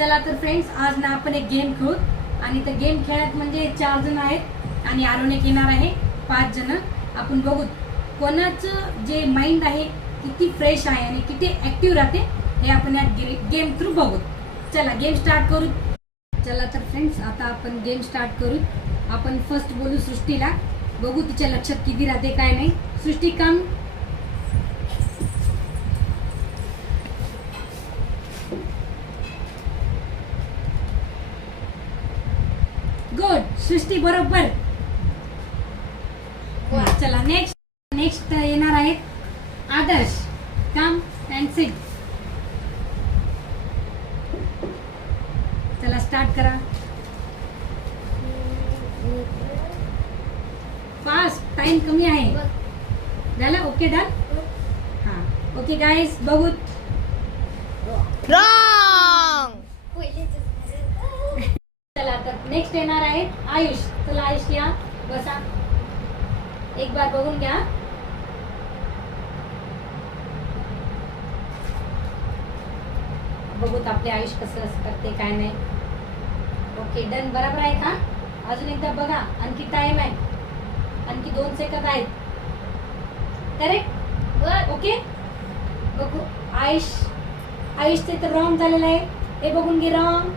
चला तर फ्रेंड्स, आज ना आपण एक गेम खेळू आणि त्या गेम खेळत म्हणजे 4 जण आहेत आणि आरोन एक येणार आहे, 5 जण. आपण बघू कोणाचं जे माइंड आहे किती फ्रेश आहे आणि किती ऍक्टिव्ह राहते हे आपण या गेम थ्रू बघू. चला गेम स्टार्ट करू. चला तर फ्रेंड्स, आता आपण गेम स्टार्ट करू. आपण फर्स्ट बोलू सृष्टीला, बघू तिच्या लक्षात किती राहते काय नाही. सृष्टी कम. गुड, सृष्टी बरोबर. चला नेक्स्ट येणार आहेत आदर्श. Come and sit. चला स्टार्ट करा. फास्ट, टाइम कमी आहे. झालं? Okay done. हा ओके गाईज, बघू. रॉंग. चला तर नेक्स्ट येणार आहे आयुष. चला आयुष या, बसा. एक बार बघून घ्या. बघूत आपले आयुष कसं करते काय नाही. ओके डन, बरोबर आहे का? अजून एकदा बघा. आणखी टाइम आहे, आणखी 2 सेकंद आहेत. करेक्ट? ओके बघू. आयुष ते तर रॉंग झालेलं आहे. हे बघून घे. रॉंग.